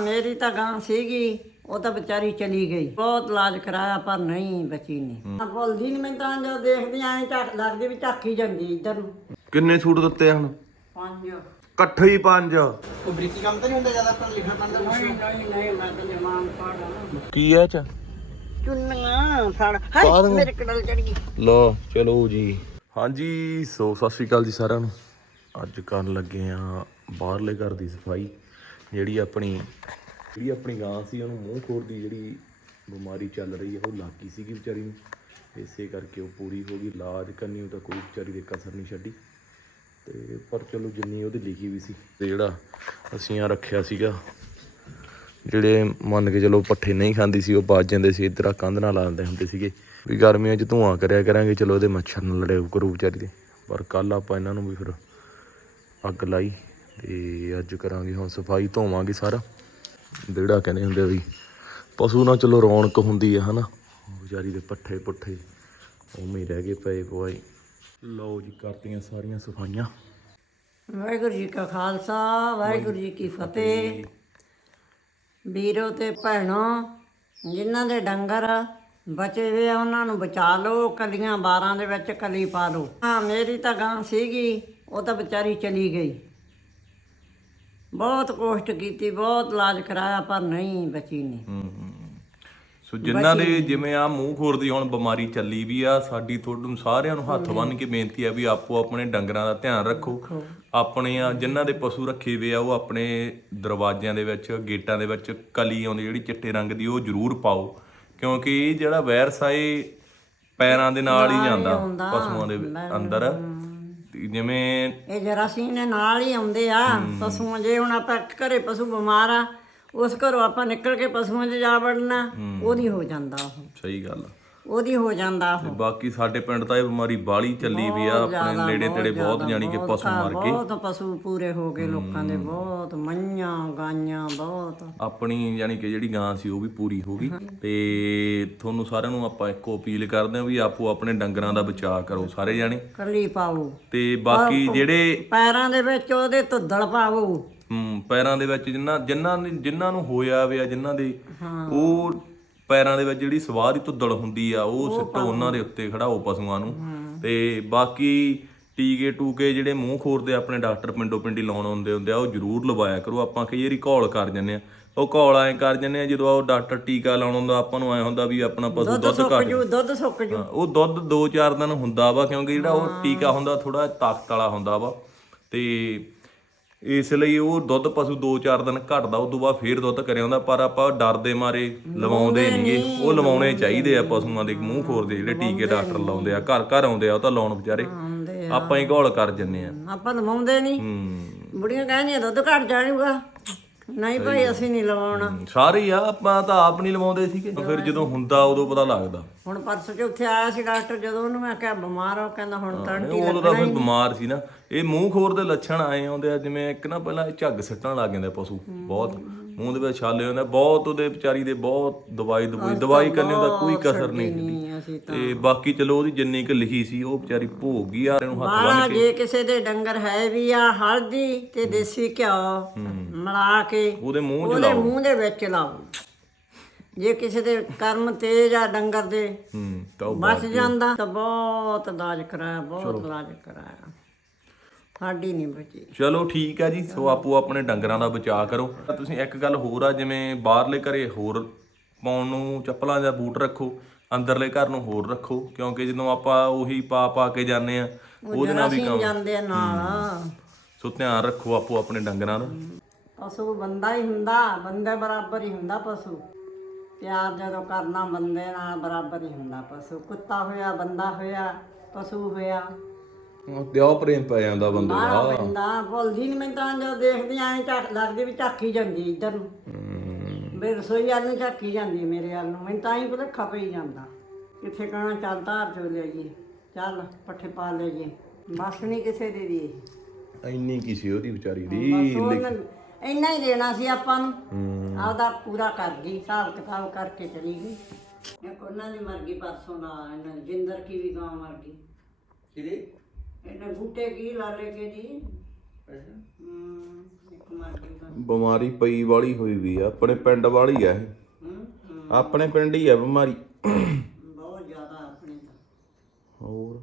ਮੇਰੀ ਤਾਂ ਗਾਂ ਸੀਗੀ ਉਹ ਤਾਂ ਵਿਚਾਰੀ ਚਲੀ ਗਈ। ਬਹੁਤ ਇਲਾਜ ਕਰਾਇਆ ਪਰ ਨਹੀਂ ਬਚੀ ਨਹੀਂ ਬੋਲਦੀ ਨਹੀਂ ਮੈਂ ਤਾਂ ਜੋ ਦੇਖਦੀ ਆਂ ਝੱਕ ਲੱਗਦੀ ਵੀ ਝਾਕੀ ਜਾਂਦੀ ਇੱਧਰ ਨੂੰ। ਕਿੰਨੇ ਸੂਟ ਦਿੱਤੇ ਆ ਹੁਣ? ਪੰਜ। ਇਕੱਠੇ ਹੀ ਪੰਜ। ਬਰੀਕੀ ਕੰਮ ਤਾਂ ਨਹੀਂ ਹੁੰਦਾ ਜ਼ਿਆਦਾ ਪਰ ਲਿਖਣਾ ਪੈਂਦਾ ਕੁਛ? ਨਹੀਂ ਨਹੀਂ ਨਹੀਂ ਮੈਂ ਤਾਂ ਜਮਾਨ ਪੜਦਾ ਕੀ ਐ ਚ? ਚੁੰਨੀਆਂ ਫੜ। ਹਾਏ। ਮੇਰੇ ਕੜਲ ਚੜ ਗਈ। ਲੋ ਚਲੋ ਜੀ। ਹਾਂਜੀ ਸੋ ਸਤਿ ਸ਼੍ਰੀ ਅਕਾਲ ਜੀ ਸਾਰਿਆਂ ਨੂੰ। ਅੱਜ ਕਰਨ ਲੱਗੇ ਆ ਬਾਹਰਲੇ ਘਰ ਦੀ ਸਫ਼ਾਈ। ਜਿਹੜੀ ਆਪਣੀ ਜਿਹੜੀ ਆਪਣੀ ਗਾਂ ਸੀ, ਉਹਨੂੰ ਮੂੰਹ ਖੋਰ ਦੀ ਜਿਹੜੀ ਬਿਮਾਰੀ ਚੱਲ ਰਹੀ ਹੈ ਉਹ ਲੱਗੀ ਸੀਗੀ ਵਿਚਾਰੀ ਨੂੰ। ਇਸੇ ਕਰਕੇ ਉਹ ਪੂਰੀ ਹੋ ਗਈ, ਇਲਾਜ ਕਰਨੀ ਉਹ ਤਾਂ ਕੋਈ ਵਿਚਾਰੀ ਦੇ ਕਸਰ ਨਹੀਂ ਛੱਡੀ। ਤੇ ਪਰ ਚਲੋ ਜਿੰਨੀ ਉਹਦੀ ਲਿਖੀ ਵੀ ਸੀ, ਤੇ ਜਿਹੜਾ ਅਸੀਂ ਆ ਰੱਖਿਆ ਸੀਗਾ, ਜਿਹੜੇ ਮੰਨ ਕੇ ਚਲੋ ਪੱਠੇ ਨਹੀਂ ਖਾਂਦੀ ਸੀ, ਉਹ ਬਾਜ ਜਾਂਦੇ ਸੀ, ਇੱਧਰ ਆ ਕੰਧ ਨਾਲ ਲਾ ਦਿੰਦੇ ਹੁੰਦੇ ਸੀਗੇ। ਵੀ ਗਰਮੀਆਂ 'ਚ ਧੂਆਂ ਕਰਿਆ ਕਰਾਂਗੇ, ਚਲੋ ਇਹਦੇ ਮੱਛਰ ਨਾਲ ਲੜਿਆ ਕਰੂ ਵਿਚਾਰੀ ਦੇ। ਪਰ ਕੱਲ ਆਪਾਂ ਇਹਨਾਂ ਨੂੰ ਵੀ ਫਿਰ ਅੱਗ ਲਾਈ। ਤੇ ਅੱਜ ਕਰਾਂਗੇ ਹੁਣ ਸਫ਼ਾਈ, ਧੋਵਾਂਗੇ ਸਾਰਾ। ਜਿਹੜਾ ਕਹਿੰਦੇ ਹੁੰਦੇ ਵੀ, ਪਸ਼ੂ ਨਾਲ ਚਲੋ ਰੌਣਕ ਹੁੰਦੀ ਹੈ ਹਨਾ। ਵਿਚਾਰੀ ਦੇ ਪੱਠੇ ਪੁੱਠੇ, ਉਵੇਂ ਰਹਿ ਗਏ ਪਏ ਪਵਾਈ ਲਓ ਜੀ, ਕਰਤੀਆਂ ਸਾਰੀਆਂ ਸਫਾਈਆਂ। ਵਾਹਿਗੁਰੂ ਜੀ ਕਾ ਖਾਲਸਾ, ਵਾਹਿਗੁਰੂ ਜੀ ਕੀ ਫਤਿਹ। ਵੀਰੋ ਤੇ ਭੈਣੋ, ਜਿਨ੍ਹਾਂ ਦੇ ਡੰਗਰ ਬਚੇ ਹੋਏ ਆ, ਉਹਨਾਂ ਨੂੰ ਬਚਾ ਲਓ, ਕਲੀਆਂ 12 ਦੇ ਵਿੱਚ ਕਲੀ ਪਾ ਲਓ। ਹਾਂ, ਮੇਰੀ ਤਾਂ ਗਾਂ ਸੀਗੀ, ਉਹ ਤਾਂ ਵਿਚਾਰੀ ਚਲੀ ਗਈ। ਬਹੁਤ ਕੋਸ਼ਟ ਕੀਤੀ ਬਹੁਤ ਇਲਾਜ ਕਰਾਇਆ ਪਰ ਨਹੀਂ ਬਚੀ ਨਹੀਂ ਸੋ ਜਿਨ੍ਹਾਂ ਦੇ ਜਿਵੇਂ ਆ ਮੂੰਹ ਖੋਰ ਦੀ ਹੁਣ ਬਿਮਾਰੀ ਚੱਲੀ ਵੀ ਆ ਸਾਡੀ ਤੁਹਾਨੂੰ ਸਾਰਿਆਂ ਨੂੰ ਹੱਥ ਬੰਨ ਕੇ ਬੇਨਤੀ ਆ ਵੀ ਆਪੋ ਆਪਣੇ ਡੰਗਰਾਂ ਦਾ ਧਿਆਨ ਰੱਖੋ। ਆਪਣੇ ਆ ਜਿਨ੍ਹਾਂ ਦੇ ਪਸ਼ੂ ਰੱਖੇ ਵੇ ਆ ਉਹ ਆਪਣੇ ਦਰਵਾਜ਼ਿਆਂ ਦੇ ਵਿੱਚ ਗੇਟਾਂ ਦੇ ਵਿੱਚ ਕਲੀ ਆਉਂਦੀ ਜਿਹੜੀ ਚਿੱਟੇ ਰੰਗ ਦੀ ਉਹ ਜ਼ਰੂਰ ਪਾਓ। ਕਿਉਂਕਿ ਇਹ ਜਿਹੜਾ ਵਾਇਰਸ ਆ ਇਹ ਪੈਰਾਂ ਦੇ ਨਾਲ ਹੀ ਜਾਂਦਾ ਪਸ਼ੂਆਂ ਦੇ ਅੰਦਰ। ਜਿਵੇਂ ਇਹ ਜਰਾਸੀਮ ਨੇ ਨਾਲ ਹੀ ਆਉਂਦੇ ਆ ਪਸ਼ੂਆਂ ਜੇ ਹੁਣ ਆਪਾਂ ਘਰੇ ਪਸ਼ੂ ਬਿਮਾਰ ਆ ਉਸ ਘਰੋਂ ਆਪਾਂ ਨਿਕਲ ਕੇ ਪਸ਼ੂਆਂ 'ਚ ਜਾ ਵੜਨਾ ਉਹਦੀ ਹੋ ਜਾਂਦਾ ਉਹ। ਸਹੀ ਗੱਲ ਆ। ਉਹਦੀ ਹੋ ਜਾਂਦਾ ਤੇ ਉਹ ਬਾਕੀ ਸਾਡੇ ਪਿੰਡ ਤਾਂ ਇਹ ਬਿਮਾਰੀ ਬਾਲੀ ਚੱਲੀ ਵੀ ਆ ਆਪਣੇ ਨੇੜੇ ਤੇੜੇ ਬਹੁਤ ਜਾਣੀ ਕਿ ਪਸ਼ੂ ਮਰ ਗਏ। ਬਹੁਤ ਪਸ਼ੂ ਪੂਰੇ ਹੋ ਗਏ ਲੋਕਾਂ ਦੇ ਬਹੁਤ ਮੱਝਾਂ ਗਾਈਆਂ ਬਹੁਤ। ਆਪਣੀ ਯਾਨੀ ਕਿ ਜਿਹੜੀ ਗਾਂ ਸੀ ਉਹ ਵੀ ਪੂਰੀ ਹੋ ਗਈ। ਤੇ ਤੁਹਾਨੂੰ ਸਾਰਿਆਂ ਨੂੰ ਆਪਾਂ ਇੱਕੋ ਅਪੀਲ ਕਰਦੇ ਹਾਂ ਵੀ ਆਪੋ ਆਪਣੇ ਡੰਗਰਾਂ ਦਾ ਬਚਾਅ ਕਰੋ ਸਾਰੇ ਜਾਣੇ। ਕੱਲੀ ਪਾਓ। ਤੇ ਬਾਕੀ ਜਿਹੜੇ ਪੈਰਾਂ ਦੇ ਵਿੱਚ ਉਹਦੇ ਧੁੱਦਲ ਹਮ, ਪੈਰਾਂ ਦੇ ਵਿੱਚ ਜਿਨ੍ਹਾਂ ਜਿਨ੍ਹਾਂ ਨੇ ਜਿਨ੍ਹਾਂ ਨੂੰ ਹੋਇਆ ਵਿਆ ਜਿਨ੍ਹਾਂ ਦੇ ਉਹ ਪੈਰਾਂ ਦੇ ਵਿੱਚ ਜਿਹੜੀ ਸਵਾਹ ਦੀ ਧੁੱਦਲ ਹੁੰਦੀ ਆ ਉਹ ਸਿੱਟੋ ਉਹਨਾਂ ਦੇ ਉੱਤੇ ਖੜਾਓ ਪਸ਼ੂਆਂ ਨੂੰ। ਤੇ ਬਾਕੀ ਟੀਕੇ ਟੂਕੇ ਜਿਹੜੇ ਮੂੰਹ ਖੋਰ ਦੇ ਆਪਣੇ ਡਾਕਟਰ ਪਿੰਡੋ ਪਿੰਡੀ ਲਾਉਣ ਆਉਂਦੇ ਹੁੰਦੇ ਆ ਉਹ ਜ਼ਰੂਰ ਲਵਾਇਆ ਕਰੋ। ਆਪਾਂ ਕਈ ਵਾਰੀ ਘੋਲ ਕਰ ਜੰਨੇ ਆ। ਉਹ ਘੋਲ ਐ ਕਰ ਜੰਨੇ ਆ ਜਦੋਂ ਉਹ ਡਾਕਟਰ ਟੀਕਾ ਲਾਉਣ ਆਉਂਦਾ ਆਪਾਂ ਨੂੰ ਐ ਹੁੰਦਾ ਵੀ ਆਪਣਾ ਪਸ਼ੂ ਦੁੱਧ ਘੱਟ ਜੂ ਦੁੱਧ ਸੁੱਕ ਜੂ। ਉਹ ਦੁੱਧ 2-4 ਦਿਨ ਹੁੰਦਾ ਵਾ ਕਿਉਂਕਿ ਜਿਹੜਾ ਉਹ ਟੀਕਾ ਹੁੰਦਾ ਥੋੜਾ ਤਾਕਤ ਵਾਲਾ ਹੁੰਦਾ ਵਾ। ਤੇ ਇਸ ਲਈ ਉਹ ਦੁੱਧ ਪਸ਼ੂ 2-4 ਦਿਨ ਘਟਦਾ ਉਸ ਤੋਂ ਬਾਅਦ ਫੇਰ ਦੁੱਧ ਕਰਿਆ ਹੁੰਦਾ ਪਰ ਆਪਾਂ ਡਰ ਦੇ ਮਾਰੇ ਲਵਾਉਂਦੇ ਨਹੀਂਗੇ। ਉਹ ਲਵਾਉਣੇ ਚਾਹੀਦੇ ਆ ਪਸ਼ੂਆਂ ਦੇ ਮੂੰਹ ਖੋਰ ਦੇ ਜਿਹੜੇ ਟੀਕੇ ਡਾਕਟਰ ਲਾਉਂਦੇ ਆ ਘਰ ਘਰ ਆਉਂਦੇ ਆ ਉਹ ਤਾਂ ਲਾਉਣ ਵਿਚਾਰੇ। ਆਪਾਂ ਹੀ ਘੋਲ ਕਰ ਜੰਨੇ ਆ। ਆਪਾਂ ਲਵਾਉਂਦੇ ਨਹੀਂ। ਹੂੰ। ਬੁੜੀਆਂ ਕਹਿੰਦੀਆਂ ਦੁੱਧ ਘਟ ਜਾਣੂਗਾ। ਨਹੀਂ ਭਾਈ ਅਸੀਂ ਨਹੀਂ ਲਵਾਉਣਾ। ਸਾਰੇ ਹੀ ਆ ਆਪਾਂ ਤਾਂ ਆਪ ਨਹੀਂ ਲਵਾਉਂਦੇ ਸੀਗੇ। ਫਿਰ ਜਦੋਂ ਹੁੰਦਾ ਉਦੋਂ ਪਤਾ ਲੱਗਦਾ। ਹੁਣ ਪਰਸੋਂ ਚ ਉੱਥੇ ਆਇਆ ਸੀ ਡਾਕਟਰ ਜਦੋਂ ਉਹਨੂੰ ਮੈਂ ਕਿਹਾ ਬਿਮਾਰ ਹੋ ਕਹਿੰਦਾ ਹੁਣ ਤਾਂ ਆਂਟੀ ਉਦੋਂ ਤਾਂ ਕੋਈ ਬਿਮਾਰ ਸੀ ਨਾ। ਇਹ ਮੂੰਹ ਖੋਰ ਦੇ ਲੱਛਣ ਆਏ ਆਉਂਦੇ ਆ ਜਿਵੇਂ ਇੱਕ ਨਾ ਪਹਿਲਾਂ ਇਹ ਝੱਗ ਸੱਟਣ ਲੱਗ ਜਾਂਦੇ ਪਸ਼ੂ ਬਹੁਤ। ਮੂੰਹ ਦੇ ਵਿੱਚ ਛਾਲੇ ਹੁੰਦੇ ਬਹੁਤ ਉਹਦੇ ਵਿਚਾਰੀ ਦੇ ਬਹੁਤ ਦਵਾਈ ਦਵਾਈ ਦਵਾਈ ਕਰਨੇ ਦਾ ਕੋਈ ਕਸਰ ਨਹੀਂ ਹੁੰਦੀ। ਨਹੀਂ ਅਸੀਂ ਤਾਂ। ਬਾਕੀ ਚਲੋ ਉਹਦੀ ਜਿੰਨੀ ਕੁ ਲਿਖੀ ਸੀ ਉਹ ਵਿਚਾਰੀ ਭੋਗ ਗਈ ਆ ਇਹਨੂੰ ਹੱਥ ਬਾਹਲਾ ਜੇ ਕਿਸੇ ਦੇ ਡੰਗਰ ਹੈ ਵੀ ਆ ਹਲਦੀ ਤੇ ਦੇਸੀ ਘਿਓ। ਮਿਲਾ ਕੇ ਉਹਦੇ ਮੂੰਹ 'ਚ ਉਹਦੇ ਮੂੰਹ ਦੇ ਵਿੱਚ ਲਾਓ। ਜੇ ਕਿਸੇ ਦੇ ਕਰਮ ਤੇਜ ਆ ਡੰਗਰ ਦੇ ਹੂੰ ਤਾਂ ਬਚ ਜਾਂਦਾ ਤਾਂ ਬਹੁਤ ਇਲਾਜ ਕਰਾਇਆ ਬਹੁਤ ਇਲਾਜ ਕਰਾਇਆ। ਸਾਡੀ ਨਹੀਂ ਬਚੀ। ਚਲੋ ਠੀਕ ਆ ਜੀ ਸੋ ਆਪੋ ਆਪਣੇ ਡੰਗਰਾਂ ਦਾ ਬਚਾਅ ਕਰੋ। ਤੁਸੀਂ ਇੱਕ ਗੱਲ ਹੋਰ ਆ ਜਿਵੇਂ ਬਾਹਰਲੇ ਘਰੇ ਹੋਰ ਪਾਉਣ ਨੂੰ ਚੱਪਲਾਂ ਜਾਂ ਬੂਟ ਰੱਖੋ ਅੰਦਰਲੇ ਘਰ ਨੂੰ ਹੋਰ ਰੱਖੋ ਕਿਉਂਕਿ ਜਦੋਂ ਆਪਾਂ ਉਹੀ ਪਾ ਪਾ ਕੇ ਜਾਂਦੇ ਆ ਉਹਦੇ ਨਾਲ ਵੀ ਅਸੀਂ ਜਾਂਦੇ ਆ ਨਾਲ। ਸੋ ਧਿਆਨ ਰੱਖੋ ਆਪੋ ਆਪਣੇ ਡੰਗਰਾਂ ਦਾ। ਪਸ਼ੂ ਬੰਦਾ ਹੀ ਹੁੰਦਾ ਬੰਦੇ ਬਰਾਬਰ ਹੀ ਹੁੰਦਾ ਪਸ਼ੂ। ਪਿਆਰ ਜਦੋਂ ਕਰਨਾ ਬੰਦੇ ਨਾਲ ਬਰਾਬਰ ਹੀ ਹੁੰਦਾ ਪਸ਼ੂ। ਕੁੱਤਾ ਹੋਇਆ ਬੰਦਾ ਹੋਇਆ ਪਸ਼ੂ ਹੋਇਆ। ਦਿਓ ਪ੍ਰੇਮ ਪੈ ਜਾਂਦਾ ਬੰਦੇ ਬਾਹਰ ਬੰਦਾ ਭੁੱਲਦੀ ਨਹੀਂ ਮੈਂ ਤਾਂ ਜਦੋਂ ਦੇਖਦੀ ਆਂ ਝੱਕ ਲੱਗਦੀ ਵੀ ਝਾਕੀ ਜਾਂਦੀ ਇੱਧਰ ਨੂੰ। ਵੀ ਰਸੋਈ ਵੱਲ ਨੂੰ ਝਾਕੀ ਜਾਂਦੀ ਮੇਰੇ ਵੱਲ ਨੂੰ। ਮੈਨੂੰ ਤਾਂ ਹੀ ਭੁਲੇਖਾ ਪਈ ਜਾਂਦਾ। ਕਿੱਥੇ ਕਹਣਾ ਚੱਲ ਧਾਰ ਚੋ ਲਿਆਈਏ ਚੱਲ ਪੱਠੇ ਪਾ ਲਿਆਈਏ ਬਸ ਨਹੀਂ ਕਿਸੇ ਦੀ ਦੀ ਇੰਨੀ ਕੀ ਸੀ ਉਹਦੀ ਵਿਚਾਰੀ ਦੀ ਬਸ ਉਹਨੇ ਇੰਨਾ ਹੀ ਦੇਣਾ ਸੀ ਆਪਾਂ ਨੂੰ। ਆਪਦਾ ਪੂਰਾ ਕਰ ਗਈ ਹਿਸਾਬ ਕਿਤਾਬ ਕਰਕੇ ਚਲੀ ਗਈ। ਇੱਕ ਉਹਨਾਂ ਦੀ ਮਰ ਗਈ ਪਰਸੋਂ ਨਾ ਇਹਨਾਂ ਦੀ ਜਿੰਦਰ ਕੀ ਵੀ ਗਾਂ ਮਰ ਗਈ ਕਿਹਦੇ? ਇਹਨੇ ਬੂਟੇ ਕੀ ਲਾਲੇ ਕੇ ਦੀ ਅੱਛਾ। ਹਮ, ਇੱਕ ਮਰ ਗਈ ਬਸ। ਬਿਮਾਰੀ ਪਈ ਵਾਲੀ ਹੋਈ ਵੀ ਆ ਆਪਣੇ ਪਿੰਡ ਵਾਲੀ ਆ ਇਹ। ਆਪਣੇ ਪਿੰਡ ਹੀ ਆ ਬਿਮਾਰੀ। ਬਹੁਤ ਜ਼ਿਆਦਾ ਆਪਣੇ ਤਾਂ। ਹੋਰ?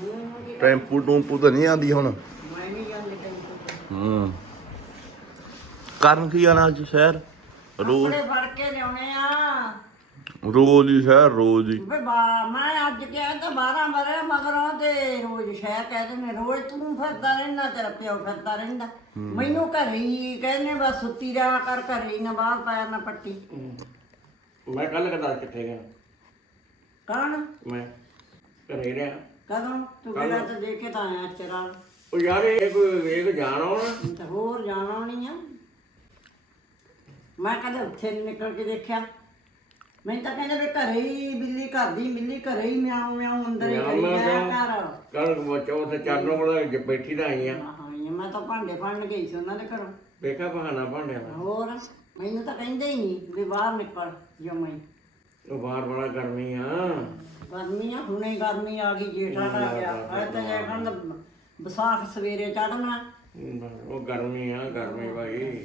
ਹੁਣ ਟੈਂਪੂ ਟੂੰਪੂ ਤਾਂ ਨਹੀਂ ਆਂਦੀ ਹੁਣ। ਮੈਂ ਨਹੀਂ ਜਾਂਦੀ ਟੈਂਪੂ ਹੂੰ। ਕਰਨ ਕੀ ਆਣਾ ਅੱਜ ਸ਼ਹਿਰ? ਰੋਜ਼। ਕੱਪੜੇ ਫੜ ਕੇ ਲਿਆਉਣੇ ਆ। ਰੋਜ਼ ਹੀ ਸ਼ਹਿਰ ਰੋਜ਼ ਹੀ। ਵੇ ਬਾ ਮੈਂ ਅੱਜ ਕਿਹਾ ਤਾਂ 12 ਬਰੇ ਮਗਰੋਂ ਤੇ ਰੋਜ਼ ਸ਼ਹਿਰ ਕਹਿੰਦੇ ਨੇ ਰੋਜ਼ ਤੂੰ ਫਿਰਦਾ ਰਹਿੰਦਾ ਤੇਰਾ ਪਿਓ ਫਿਰਦਾ ਰਹਿੰਦਾ। ਮੈਨੂੰ ਘਰੇ ਹੀ ਕਹਿੰਦੇ ਬਸ ਸੁੱਤੀ ਰਿਹਾ ਕਰ ਘਰੇ ਹੀ ਨਾ ਬਾਹਰ ਪਾਇਆ ਨਾ ਪੱਟੀ। ਮੈਂ ਕੱਲ ਕਦਾ ਕਿੱਥੇ ਗਿਆ? ਕੌਣ? ਮੈਂ ਘਰੇ ਰਿਹਾ। ਕਦੋਂ? ਤੂੰ ਕਿਹੜਾ ਤਾਂ ਦੇ ਕੇ ਤਾਂ ਆਇਆ ਚਰਾਂ ਉਹ ਯਾਰ ਇਹ ਕੋਈ ਵੇਖ ਜਾਣ ਤੇ ਹੋਰ ਜਾਣਾ ਨਹੀਂ ਆ। ਮੈਂ ਕਦੇ ਉੱਥੇ ਨੀ ਨਿਕਲ ਕੇ ਦੇਖਿਆ। ਮੈਂ ਤਾਂ ਕਹਿੰਦੇ ਵੀ ਘਰੇ ਹੀ ਬਿੱਲੀ ਘਰ ਦੀ ਬਿੱਲੀ ਘਰੇ ਹੀ ਮਿਆਉ ਮਿਆਉ ਅੰਦਰ ਹੀ ਕਰੀ ਜਾਇਆ ਕਰ ਕੱਲ ਬੱਚੋ ਤੇ ਚਰਨੋਂ ਬੜਾ ਬੈਠੀ ਤਾਂ ਆਈ ਆ। ਹਾਂ ਮੈਂ ਤਾਂ ਭਾਂਡੇ ਫੜਨ ਗਈ ਸੀ ਉਹਨਾਂ ਦੇ ਘਰੋਂ। ਵੇਖਾ ਬਹਾਨਾ ਭਾਂਡਿਆਂ ਦਾ। ਹੋਰ ਮੈਨੂੰ ਤਾਂ ਕਹਿੰਦੇ ਹੀ ਨਹੀਂ ਵੀ ਬਾਹਰ ਨਿਕਲ ਜਮਈ ਉਹ ਬਾਹਰ ਬੜਾ ਗਰਮੀ ਆ। ਗਰਮੀ ਆ ਹੁਣੇ ਗਰਮੀ ਆ ਗਈ ਜੇਠਾ ਆ ਗਿਆ। ਅੱਜ ਤਾਂ ਜੇਠਾਂ ਦਾ ਵਿਸਾਖ ਸਵੇਰੇ ਚੜਨਾ ਉਹ ਗਰਮੀ ਆ ਗਰਮੀ ਭਾਈ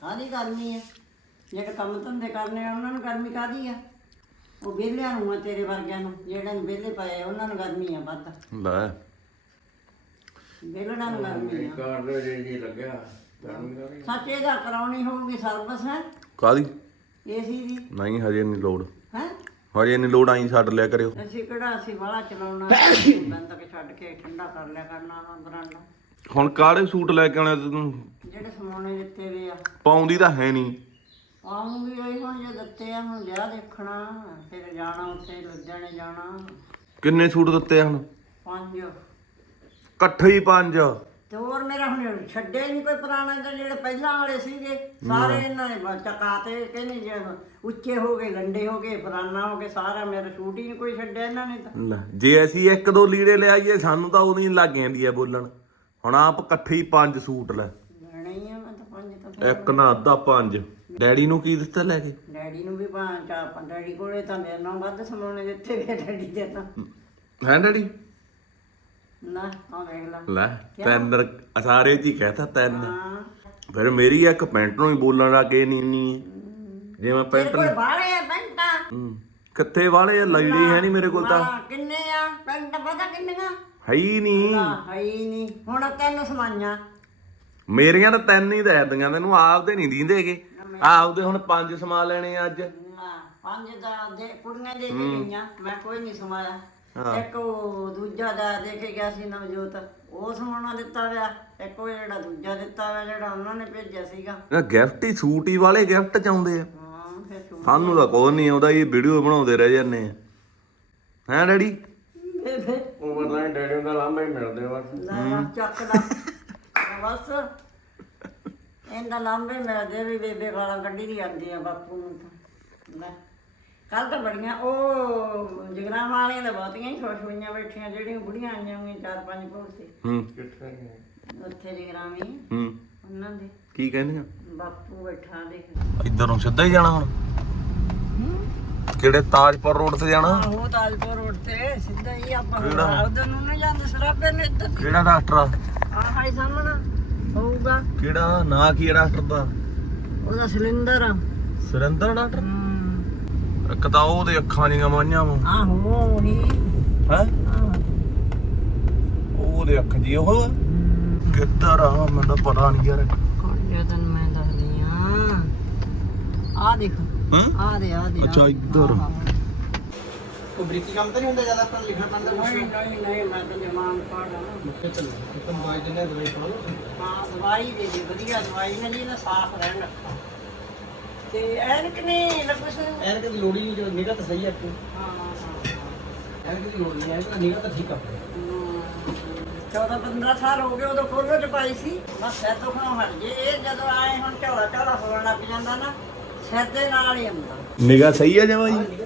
ਕਾਹਦੀ ਗਰਮੀ ਆ? ਜਿਹੜੇ ਕੰਮ ਧੰਦੇ ਕਰਨੇ ਆ ਉਹਨਾਂ ਨੂੰ ਗਰਮੀ ਕਾਹਦੀ ਆ? ਉਹ ਵਿਹਲਿਆਂ ਨੂੰ ਆ ਤੇਰੇ ਵਰਗਿਆਂ ਨੂੰ ਜਿਹੜੇ ਨੂੰ ਵਿਹਲੇ ਪਏ ਆ, ਉਹਨਾਂ ਨੂੰ ਗਰਮੀ ਆ ਵੱਧ। ਲੈ। ਵਿਹਲੜਾਂ ਨੂੰ ਗਰਮੀ ਆ। ਕਾਰ ਦੇ ਜੇ ਜੀ ਲੱਗਿਆ ਗਰਮੀ ਦਾ ਵੀ ਸੱਚ ਇਹਦਾ ਕਰਾਉਣੀ ਹੋਊਗੀ ਸਰਵਿਸ ਹੈ? ਕਾਦੀ ਏਸੀ ਦੀ। ਨਹੀਂ ਹਜੇ ਨਹੀਂ ਲੋੜ। ਹੈ? ਹਜੇ ਨਹੀਂ ਲੋੜ ਆਈ ਛੱਡ ਲਿਆ ਕਰਿਓ। ਅਸੀਂ ਕਿਹੜਾ ਅਸੀਂ ਬਾਹਲਾ ਚਲਾਉਣਾ ਬੰਦ ਕੇ ਛੱਡ ਕੇ ਠੰਡਾ ਕਰ ਲਿਆ ਕਰਨਾ ਵਾ ਬਰਾਂਡਾ ਹੁਣ ਕਾਲੇ ਸੂਟ ਲੈ ਕੇ ਆਉਣੇ ਤੂੰ? ਜਿਹੜੇ ਸਮਾਉਣੇ ਦਿੱਤੇ ਵੇ ਆ। ਪਾਉਂਦੀ ਤਾਂ ਹੈ ਨਹੀਂ। ਆਉਂਗੀ ਹੋਈ ਹੁਣ ਜੇ ਦਿੱਤੇ ਆ ਹੁਣ ਵਿਆਹ ਦੇਖਣਾ ਫਿਰ ਜਾਣਾ ਉੱਥੇ ਲੁਧਿਆਣੇ ਜਾਣਾ। ਕਿੰਨੇ ਸੂਟ ਦਿੱਤੇ ਆ ਹੁਣ? ਪੰਜ। ਇਕੱਠੇ ਹੀ ਪੰਜ। ਤੇ ਹੋਰ ਮੇਰਾ ਹੁਣ ਛੱਡੇ ਨਹੀਂ ਕੋਈ ਪੁਰਾਣਾ ਤਾਂ ਜਿਹੜੇ ਪਹਿਲਾਂ ਵਾਲੇ ਸੀਗੇ ਸਾਰੇ ਇਹਨਾਂ ਨੇ ਬ- ਚਕਾਤੇ ਕਹਿੰਦੇ ਜੇ ਉੱਚੇ ਹੋ ਗਏ ਲੰਡੇ ਹੋ ਗਏ ਫਲਾਨਾ ਹੋ ਗਏ ਸਾਰਾ ਮੇਰਾ ਸ਼ੂਟ ਹੀ ਨਹੀਂ ਕੋਈ ਛੱਡਿਆ ਇਹਨਾਂ ਨੇ ਤਾਂ। ਲੈ ਜੇ ਅਸੀਂ ਇੱਕ ਦੋ ਲੀੜੇ ਲਿਆਈਏ ਸਾਨੂੰ ਤਾਂ ਉਦੋਂ ਹੀ ਲੱਗ ਜਾਂਦੀ ਆ ਬੋਲਣ। ਹੁਣ ਆਪ ਇਕੱਠੇ ਹੀ ਪੰਜ ਸੂਟ ਲੈ ਲੈਣੇ ਹੀ ਆ ਮੈਂ ਤਾਂ ਪੰਜ ਤਾਂ ਫਿਰ। ਇੱਕ ਨਾ ਅੱਧਾ ਪੰਜ। ਡੈਡੀ ਨੂੰ ਕੀ ਦਿੱਤਾ ਲੈ ਕੇ? ਡੈਡੀ ਨੂੰ ਵੀ ਪੰਜ ਚਾਰ ਡੈਡੀ ਕੋਲੇ ਤਾਂ ਮੇਰੇ ਨਾਲ ਵੱਧ ਸਮਾਉਣੇ ਦਿੱਤੇ ਵੇ ਡੈਡੀ ਦੇ ਤਾਂ। ਹੈ ਡੈਡੀ? ਨਾ ਆ ਦੇਖ ਲਾ। ਲੈ ਤਿੰਨ ਰ- ਸਾਰੇ ਜੀ ਕਹਤਾ ਤਿੰਨ। ਹਾਂ। ਫਿਰ ਮੇਰੀ ਇੱਕ ਪੈਂਟ ਨੂੰ ਹੀ ਬੋਲਣ ਲੱਗੇ ਨੀ ਨੀ ਜੇ ਮੈਂ ਪੈਂਟ ਕੋਲ ਬਾਹਲੇ ਆ ਪੈਂਟਾਂ? ਹੂੰ। ਕਿੱਥੇ ਵਾਲੇ ਆ? ਲਈੜੀ ਹੈ ਨਹੀਂ ਮੇਰੇ ਕੋਲ ਤਾਂ। ਹਾਂ, ਕਿੰਨੇ ਆ? ਪੈਂਟ ਪਤਾ ਕਿੰਨੀਆਂ? ਹੈ ਹੀ ਨਹੀਂ। ਹੈ ਹੀ ਨਹੀਂ। ਹੁਣ ਤੈਨੂੰ ਸਮਾਈਆਂ। ਮੇਰੀਆਂ ਤਾਂ ਤਿੰਨ ਹੀ ਦਰਦੀਆਂ ਤੈਨੂੰ ਆਪਦੇ ਨਹੀਂ ਦੀਂਦੇਗੇ ਆਪਦੇ ਹੁਣ ਪੰਜ ਸਮਾ ਲੈਣੇ ਆ ਅੱਜ। ਨਾ ਪੰਜ ਦਾ ਦੇ ਕੁੜੀਆਂ ਦੇ ਕੇ ਗਈਆਂ ਮੈਂ ਕੋਈ ਨਹੀਂ ਸਮਾਇਆ। ਇੱਕ ਉਹ ਦੂਜਾ ਦਾ ਦੇ ਕੇ ਗਿਆ ਸੀ ਨਵਜੋਤ ਉਹ ਸਮਾਉਣਾ ਦਿੱਤਾ ਵਿਆ ਇੱਕ ਉਹ ਜਿਹੜਾ ਦੂਜਾ ਦਿੱਤਾ ਵਿਆ ਜਿਹੜਾ ਉਹਨਾਂ ਨੇ ਭੇਜਿਆ ਸੀਗਾ। ਗਿਫਟ ਹੀ ਸੂਟ ਹੀ ਵਾਲੇ ਗਿਫਟ ਚਾਉਂਦੇ ਆ। ਹਾਂ ਫਿਰ ਸੂ ਸਾਨੂੰ ਤਾਂ ਕੋਈ ਨਹੀਂ ਆਉਂਦਾ ਇਹ ਵੀਡੀਓ ਬਣਾਉਂਦੇ ਰਹਿ ਜਾਂਦੇ ਆ। ਹੈ ਡੈਡੀ? ਬੇਬੇ ਉਹ ਪਤਾ ਨਹੀਂ ਡੈਡੀ ਦਾ ਲਾਂਭਾ ਹੀ ਮਿਲਦੇ ਬਸ ਲੈ ਚੱਕ ਦਾ ਬਸ। ਇਹਦਾ ਲਾਂਬੇ ਮਿਲਦੇ ਵੀ ਬੇਬੇ ਗਾਲਾਂ ਕੱਢੀ ਦੀ ਆਂਦੀ ਆ ਬਾਪੂ ਨੂੰ ਤਾਂ। ਲੈ ਕੱਲ ਤਾਂ ਬੜੀਆਂ ਉਹ ਜਗਰਾਂ ਵਾਲਿਆਂ ਦਾ ਬਹੁਤੀਆਂ ਹੀ ਖੁਸ਼ ਹੋਈਆਂ ਬੈਠੀਆਂ ਜਿਹੜੀਆਂ ਬੁੜੀਆਂ ਆਈਆਂ ਹੋਈਆਂ ਚਾਰ ਪੰਜ ਭੋਗ ਸੀ। ਹੂੰ। ਕਿੱਥੇ ਉੱਥੇ ਜਗਰਾਂ ਵੀ ਹੂੰ। ਉਹਨਾਂ ਦੇ। ਕੀ ਕਹਿੰਦੀਆਂ? ਬਾਪੂ ਬੈਠਾ ਦੇਖ। ਇੱਧਰੋਂ ਸਿੱਧਾ ਹੀ ਜਾਣਾ ਹੁਣ? ਕਿਹੜੇ ਤਾਜਪੁਰ ਰੋਡ ਤੇ ਜਾਣਾ? ਆਹੋ ਤਾਲਪੁਰ ਰੋਡ ਤੇ ਸਿੱਧਾ ਹੀ ਆਪਾਂ ਉਧਰ ਨੂੰ ਨਾ ਜਾਂਦੇ ਸਰਾਬੇ ਨੇ ਇੱਧਰ ਕਿਹੜਾ ਡਾਕਟਰ ਆ? ਆਹ ਹੀ ਸਾਹਮਣਾ ਹੋਊਗਾ। ਕਿਹੜਾ? ਨਾਂ ਕੀ ਡਾਕਟਰ ਦਾ? ਉਹਦਾ ਸਿਲੰਡਰ ਸੁਰਿੰਦਰ ਡਾਕਟਰ? ਹਮ, ਇੱਕ ਤਾਂ ਉਹਦੇ ਅੱਖਾਂ ਦੀਆਂ ਮਾਈਆਂ ਵਾ। ਆਹੋ ਉਹੀ। ਹੈ? ਆਹ। ਉਹਦੇ ਅੱਖ ਜੀ ਉਹ? ਕਿੱਧਰ ਆ? ਮੈਨੂੰ ਤਾਂ ਪਤਾ ਨਹੀਂ ਯਾਰ। ਕੌਣ ਜਦਨ ਮੈਂ ਦੱਸਦੀ ਆ? ਆ ਦੇਖ। ਹਾਂ? ਆ ਦੇ ਆ ਦੇ ਅੱਛਾ ਇੱਧਰ। ਕੋਈ ਬਰੀਕੀ ਕੰਮ ਤਾਂ ਨਹੀਂ ਹੁੰਦਾ ਜ਼ਿਆਦਾ ਆਪਣਾ ਲਿਖਣਾ ਪੈਂਦਾ ਕੁਛ? ਨਹੀਂ ਨਹੀਂ ਨਹੀਂ ਮੈਂ ਤਾਂ ਜਮਾਨ ਪੜਦਾ ਚਲੋ ਇੱਕ ਦਵਾਈ ਦਿੰਦੇ ਦਵਾਈ ਪੜੋ ਹਾਂ ਦਵਾਈ ਦੇ ਦੇ ਵਧੀਆ ਦਵਾਈ ਨਾਲ ਜੀ ਨਾ ਸਾਫ਼ ਰਹਿਣ ਅੱਖਾਂ ਤੇ ਐਨਕ ਨਹੀਂ ਲੱਗੂ ਸੀ ਐਨਕ ਦੀ ਲੋੜ ਹੀ ਨਹੀਂ ਜੋ ਨਿਗਾਹ ਤਾਂ ਸਹੀ ਹੈ ਆਪਣੀ ਹਾਂ ਹਾਂ ਐਨਕ ਦੀ ਲੋੜ ਨਹੀਂ ਐਨਕ ਦੀ ਨਿਗਾਹ ਤਾਂ ਠੀਕ ਆ। 14 15 ਸਾਲ ਹੋ ਗਏ ਉਦੋਂ ਕੋਲੋ ਚ ਪਾਈ ਸੀ। ਬਸ ਸਿਰ ਤੋਂ ਖਾਂ ਹਟ ਜੇ ਇਹ ਜਦੋਂ ਆਏ ਹੁਣ ਝੋਲਾ ਝੋਲਾ ਹੋਣ ਲੱਗ ਜਾਂਦਾ ਨਾ ਸਿਰ ਦੇ ਨਾਲ ਹੀ ਆਉਂਦਾ ਨਿਗਾ ਸਹੀ ਆ ਜਮਾ ਜੀ?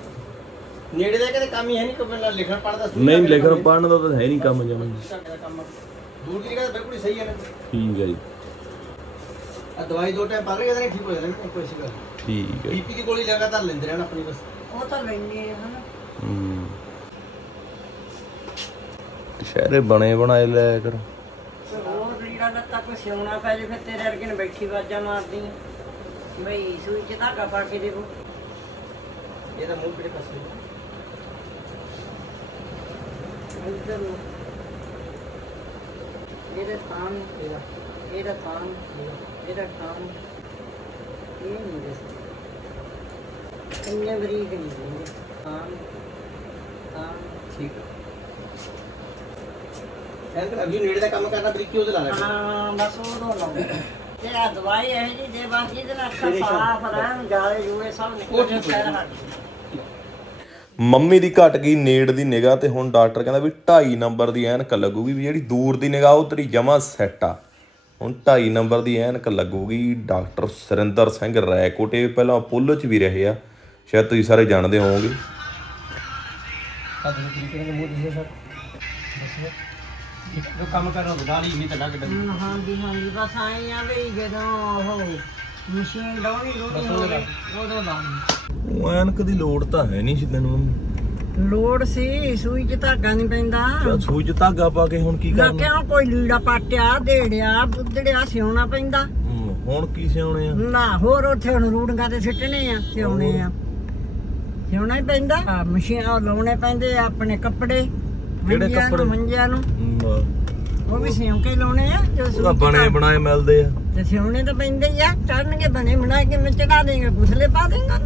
ਨੇੜੇ ਦੇ ਕਿਤੇ ਕੰਮ ਹੀ ਹੈ ਨਹੀਂ ਕੋਈ ਪਹਿਲਾਂ ਲਿਖਣ ਪੜਦਾ ਨਹੀਂ ਲਿਖਣ ਪੜਨ ਦਾ ਤਾਂ ਹੈ ਨਹੀਂ ਕੰਮ ਜਮਾ ਜੀ। ਸਾਡਾ ਕੰਮ ਦੂਰ ਦੀ ਨਿਗਾਹ ਤਾਂ ਬਿਲਕੁਲ ਹੀ ਸਹੀ ਹੈ ਨਾ। ਠੀਕ ਹੈ ਜੀ। ਆ ਦਵਾਈ ਦੋ ਟਾਈਮ ਰਹੀ ਹੈ ਤਾਂ ਨਹੀਂ ਠੀਕ ਹੋ ਜਾਣਾ ਨਾ ਕੋਈ ਸੀ ਗੱਲ ਠੀਕ ਹੈ ਜੀ। ਬੀਪੀ ਦੀ ਗੋਲੀ ਲਗਾਤਾਰ ਲੈਂਦੇ ਰਹਿਣਾ ਆਪਣੀ ਬਸ। ਉਹ ਤਾਂ ਆ ਹਨਾ। ਹੂੰ। ਸ਼ਹਿਰੇ ਬਣੇ ਬਣਾਏ ਲੈ ਕਰ। ਤੇ ਹੋਰ ਲੀੜਾ ਲੱਤਾ ਕੋਈ ਸਿਉਣਾ ਪੈ ਜੇ ਫਿਰ ਤੇਰੇ ਵਰਗੇ ਨੇ ਬੈਠੀ ਵਾਜਾ ਮਾਰਦੀ। ਬਈ ਸੂਈ ਚ ਧਾਗਾ ਪਾ ਕੇ ਦੇਵੋ ਇਹਦਾ ਮੂੰਹ ਕਿਹੜੇ ਪਾਸੇ? ਇੱਧਰ ਨੂੰ। ਇਹਦੇ ਥਾਂ ਨੂੰ, ਇਹਦਾ ਇਹਦਾ ਥਾਂ ਨੂੰ, ਇਹਦਾ ਥਾਂ ਨੂੰ। ਇਹ ਨਹੀਂ ਦਿਸਦਾ ਇੰਨੇ ਬਰੀਕ ਨਹੀਂ ਹੁੰਦੇ। ਥਾਂ ਥਾਂ। ਠੀਕ ਆ। ਐਂ ਅੱਗੇ ਨੇੜੇ ਦਾ ਕੰਮ ਕਰਨਾ ਬਰੀਕੀ ਉਹਦੇ ਲਾ ਲੈ ਹਾਂ ਬਸ ਉਦੋਂ ਲਾਉਂਦੇ ਤੇ ਆ ਦਵਾਈ ਇਹ ਜੀ ਦੇ ਬਾਕੀ ਇਹਦੇ ਨਾਲ ਅੱਖਾਂ ਸਾਫ਼ ਰਹਿਣ ਜਾਲੇ ਜੂਏ ਸਭ ਨਿਕਲ ਸੈਰ ਹਟ। ਮੰਮੀ ਦੀ ਘਟ ਗਈ ਨੇੜ ਦੀ ਨਿਗਾਹ ਤੇ ਹੁਣ ਡਾਕਟਰ ਕਹਿੰਦਾ ਵੀ 2.5 ਨੰਬਰ ਦੀ ਐਨਕ ਲੱਗੂਗੀ ਵੀ ਜਿਹੜੀ ਦੂਰ ਦੀ ਨਿਗਾਹ ਉਹ ਤੇਰੀ ਜਮਾ ਸੈੱਟ ਆ। ਹੁਣ 2.5 ਨੰਬਰ ਦੀ ਐਨਕ ਲੱਗੂਗੀ ਡਾਕਟਰ ਸਰਿੰਦਰ ਸਿੰਘ ਰੈਕੋਟੇ ਪਹਿਲਾਂ ਪੁੱਲ 'ਚ ਵੀ ਰਹੇ ਆ ਸ਼ਾਇਦ ਤੁਸੀਂ ਸਾਰੇ ਜਾਣਦੇ ਹੋਵੋਗੇ। ਕੰਮ ਕਰਨਾ ਤਾਂ ਲੱਗ ਡੰਗ ਬਸ ਆਏ ਆ ਵੀ ਜਦੋਂ ਉਹ ਮਸ਼ੀਨ ਡਾਉਣੀ ਉਦੋਂ ਲਾਉਣੀ ਉਹ ਐਨਕ ਦੀ ਲੋੜ ਤਾਂ ਹੈ ਨਹੀਂ ਸੀ ਤੈਨੂੰ। ਲੋੜ ਸੀ ਸੂਈ ਚ ਧਾਗਾ ਨਹੀਂ ਪੈਂਦਾ। ਚਾ ਸੂਈ 'ਚ ਧਾਗਾ ਪਾ ਕੇ ਹੁਣ ਕੀ ਨਾ ਕਰਨਾ? ਕੋਈ ਲੀੜਾ ਪਾਟਿਆ ਦੇੜਿਆ ਬੁੱਧੜਿਆ ਸਿਉਣਾ ਪੈਂਦਾ। ਹਮ, ਹੁਣ ਕੀ ਸਿਆਉਣੇ ਆ? ਨਾ ਹੋਰ ਉੱਥੇ ਹੁਣ ਰੂੜੀਆਂ ਤੇ ਸਿੱਟਣੇ ਆ ਸਿਉਣੇ ਆ। ਸਿਉਣਾ ਹੀ ਪੈਂਦਾ। ਆ ਮਸ਼ੀਨ ਉਹ ਲਾਉਣੇ ਪੈਂਦੇ ਆ ਆਪਣੇ ਕੱਪੜੇ ਕਿਹੜੇ ਮੰਜਿਆਂ ਨੂੰ, ਕੱਪੜੇ? ਮੰਜਿਆਂ ਨੂੰ। ਹਮ, ਉਹ ਵੀ ਸਿਉਂ ਕੇ ਲਾਉਣੇ ਆ ਜੋ ਸੂਈ ਚ ਬਣੇ ਬਣਾਏ ਮਿਲਦੇ ਆ। ਤੇ ਸਿਉਣੇ ਤਾਂ ਪੈਂਦੇ ਹੀ ਆ ਚੜਨਗੇ ਬਣੇ ਬਣਾ ਕੇ ਮੈਂ ਚੜਾ ਦੇਂਗਾ ਗੁਸਲੇ ਪਾ ਦੇਂਗਾ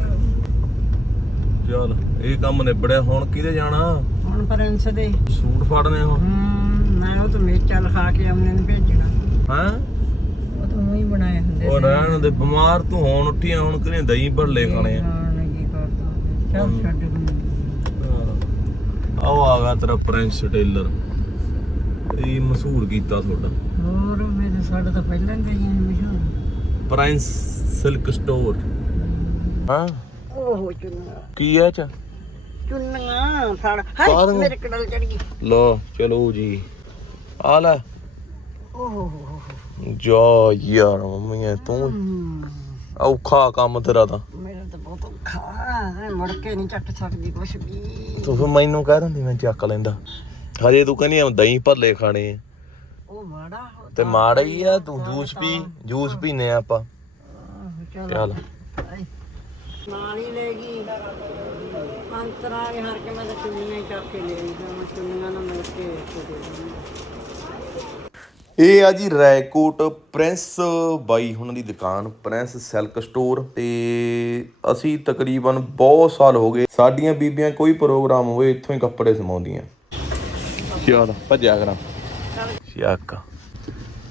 ਚਲ ਇਹ ਕੰਮ ਨਿਬੜਿਆ ਹੁਣ ਕਿਹਦੇ ਜਾਣਾ? ਹੁਣ ਪ੍ਰਿੰਸ ਦੇ। ਸੂਟ ਫੜਨੇ ਹੁਣ। ਹੂੰ ਮੈਂ ਉਹ ਤਾਂ ਮੇਚਾ ਲਿਖਾ ਕੇ ਆਮਨੇ ਨੂੰ ਭੇਜਣਾ। ਹੈਂ? ਉਹ ਤਾਂ ਉਹੀ ਬਣਾਏ ਹੁੰਦੇ ਉਹ ਰਹਿਣ ਦੇ ਬਿਮਾਰ ਤੂੰ ਹੋਣ ਉੱਠੀਆਂ ਹੁਣ ਕਿਨੇ ਦਹੀਂ ਭੱਲੇ ਖਾਣੇ ਆ? ਹਾਂ ਕੀ ਕਰਦਾ ਚੱਲ ਛੱਡ ਹੁਣ। ਆਓ ਆ ਗਿਆ ਤੇਰਾ ਪ੍ਰਿੰਸ ਟੇਲਰ। ਇਹ ਮਸ਼ਹੂਰ ਕੀਤਾ ਤੁਹਾਡਾ। ਹੋਰ ਮੇਰੇ ਸਾਡੇ ਤਾਂ ਪਹਿਲਾਂ ਗਈਆਂ ਮਸ਼ਹੂਰ। Prince Silk Store. ਹਾਂ? ਕੀ ਹੈ ਚ? ਚੁੰਨਾ ਫੜ। ਪਾ ਹਾਏ। ਮੇਰੇ ਕੜਲ ਚੜ ਗਈ। ਲੋ ਚਲੋ ਜੀ। ਆ ਲੈ। ਓਹ ਜਾ ਯਾਰ ਮੰਮੀ ਤੂੰ ਔਖਾ ਕੰਮ ਤੇਰਾ ਤਾਂ। ਮੇਰਾ ਤਾਂ ਬਹੁਤ ਔਖਾ ਹੈ ਮੁੜ ਕੇ ਨਹੀਂ ਚੱਕ ਸਕਦੀ ਕੁਛ ਵੀ। ਤੂੰ ਫਿਰ ਮੈਨੂੰ ਕਹਿ ਦਿੰਦੀ ਮੈਂ ਚੱਕ ਲੈਂਦਾ। ਹਜੇ ਤੂੰ ਕਹਿੰਦੀ ਆ ਦਹੀਂ ਭੱਲੇ ਖਾਣੇ ਆ। ਉਹ ਮਾੜਾ ਹੋ ਤੇ ਮਾੜਾ ਹੀ ਆ ਤੂੰ ਜੂਸ ਪੀ ਜੂਸ ਪੀਨੇ ਆ ਆਪਾਂ। ਚੱਲ। ਚੱਲ। ਆਏ। ਨਾਲ ਹੀ ਲੈ ਗਈ। ਅੰਤਰਾ ਨੇ ਹਰ ਕੇ ਮੈਂ ਤਾਂ ਚੁੰਨੀਆਂ ਹੀ ਚੱਕ ਕੇ ਲੈ ਗਈ ਮੈਂ ਚੁੰਨੀਆਂ ਨਾਲ ਮਿਲ ਕੇ ਇੱਥੇ ਦੇ ਦਿੰਦੀ ਇਹ ਆ ਜੀ ਰੈਕੋਟ ਪ੍ਰਿੰਸ ਬਾਈ ਉਹਨਾਂ ਦੀ ਦੁਕਾਨ ਪ੍ਰਿੰਸ ਸਿਲਕ ਸਟੋਰ। ਤੇ ਅਸੀਂ ਤਕਰੀਬਨ ਬਹੁਤ ਸਾਲ ਹੋ ਗਏ ਸਾਡੀਆਂ ਬੀਬੀਆਂ ਕੋਈ ਪ੍ਰੋਗਰਾਮ ਹੋਵੇ ਇੱਥੋਂ ਹੀ ਕੱਪੜੇ ਸਮਾਉਂਦੀਆਂ। ਚੱਲ ਭੱਜਿਆ ਕਰਾਂ। ਸ਼ੱਕ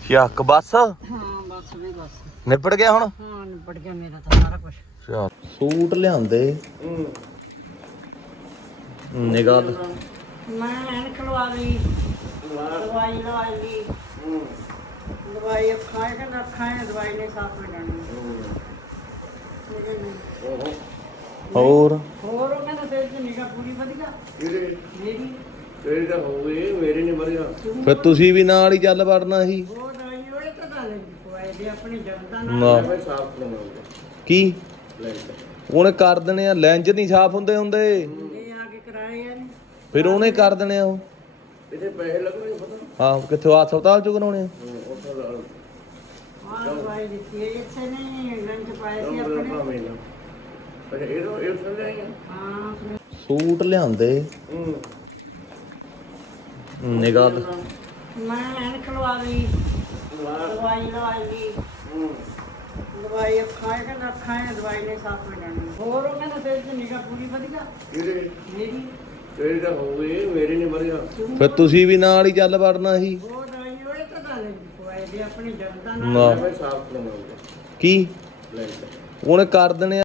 ਸ਼ੱਕ ਬਸ? ਹਾਂ ਬਸ ਵੀ ਬਸ। ਨਿਪਟ ਗਿਆ ਹੁਣ? ਹਾਂ ਨਿਬੜ ਗਿਆ ਮੇਰਾ ਤਾਂ ਸਾਰਾ ਕੁਝ ਚੱਲ ਸੂਟ ਲਿਆਂਦੇ। ਨਿਗਾਹ ਮੈਂ ਐਨਕ ਲਵਾ ਲਈ। ਦਵਾਈ ਲਵਾ ਲਈ। ਦਵਾਈ ਅੱਖਾਂ ਕਹਿੰਦਾ ਨੇ ਦਵਾਈ ਨੇ ਸਾਫ਼ ਹੋ ਜਾਣੀ ਹੋਰ? ਹੋਰ? ਉਹ ਕਹਿੰਦਾ ਤੇਰੀ ਤੇ ਨਿਗਾਹ ਪੂਰੀ ਵਧੀਆ। ਮੇਰੀ? ਤੇਰੀ ਤਾਂ ਹੋ ਗਈ ਮੇਰੀ ਨਹੀਂ ਵਧੀਆ। ਫਿਰ ਤੁਸੀਂ ਵੀ ਨਾਲ ਹੀ ਚੱਲ ਵੜਨਾ ਸੀ। ਉਹ ਦਵਾਈ ਉਹਦੇ ਤਾਂ ਪਵਾਏ ਦੇ ਆਪਣੀ ਜਨਤਾ ਨਾਲ। ਸਾਫ਼ ਕੀ? ਲੈ ਉਹਨੇ ਕਰ ਦੇਣੇ ਆ ਲੈਂਜ ਨਹੀਂ ਸਾਫ਼ ਹੁੰਦੇ ਹੁੰਦੇ। ਇਹ ਆ ਕੇ ਕਰਾਏ ਆ ਨੇ ਫਿਰ ਉਹਨੇ ਕਰ ਦੇਣੇ ਆ ਉਹ। ਇਹਦੇ ਪੈਸੇ ਲੱਗਣੇ ਪਤਾ? ਹਾਂ ਕਿੱਥੋਂ ਹਸਪਤਾਲ ਚੋਂ ਕਰਾਉਣੇ ਆ। ਉੱਥੇ ਲਾ ਆਹ ਦਵਾਈ ਦਿੱਤੀ ਹੈ ਇੱਥੇ ਨਹੀਂ ਲੰਚ ਪਾਏ ਸੀ ਲਓ ਆਪਣੇ? ਭਾਵੇਂ ਨਾ ਪਰ ਇਹ ਰੋ ਇਹ ਸਮਝ ਆਈਆਂ ਹਾਂ ਸੂਟ ਲਿਆਂਦੇ। ਹੂੰ। ਨਿਗਾਹ ਮੈਂ ਐਨਕ ਲਵਾ ਲਈ। ਦਵਾਈ ਲਵਾ ਲਈ ਹੂੰ। ਦਵਾਈ ਅੱਖਾਂ ਕਹਿੰਦਾ ਅੱਖਾਂ ਨੇ ਦਵਾਈ ਨੇ ਸਾਫ਼ ਹੋ ਜਾਣੀ ਹੋਰ ਉਹ ਕਹਿੰਦਾ ਤੇਰੀ ਤੇ ਨਿਗਾਹ ਪੂਰੀ ਵਧੀਆ? ਇਹਦੇ ਮੇਰੀ। ਤੇਰੀ ਤਾਂ ਹੋ ਗਈ ਮੇਰੀ ਨਹੀਂ ਵਧੀਆ। ਫਿਰ ਤੁਸੀਂ ਵੀ ਨਾਲ ਹੀ ਚੱਲ ਵੜਨਾ ਸੀ। ਉਹ ਦਵਾਈ ਉਹਦੇ ਤਾਂ ਤਾਂ ਨਹੀਂ ਪਵਾਏ ਦੇ ਆਪਣੀ ਜਨਤਾ ਨਾਲ ਨਾ। ਮੈਂ ਸਾਫ਼ ਕਰਾਉਂਗਾ ਕੀ? ਲੈ ਉਹਨੇ ਕਰ ਦੇਣੇ ਆ।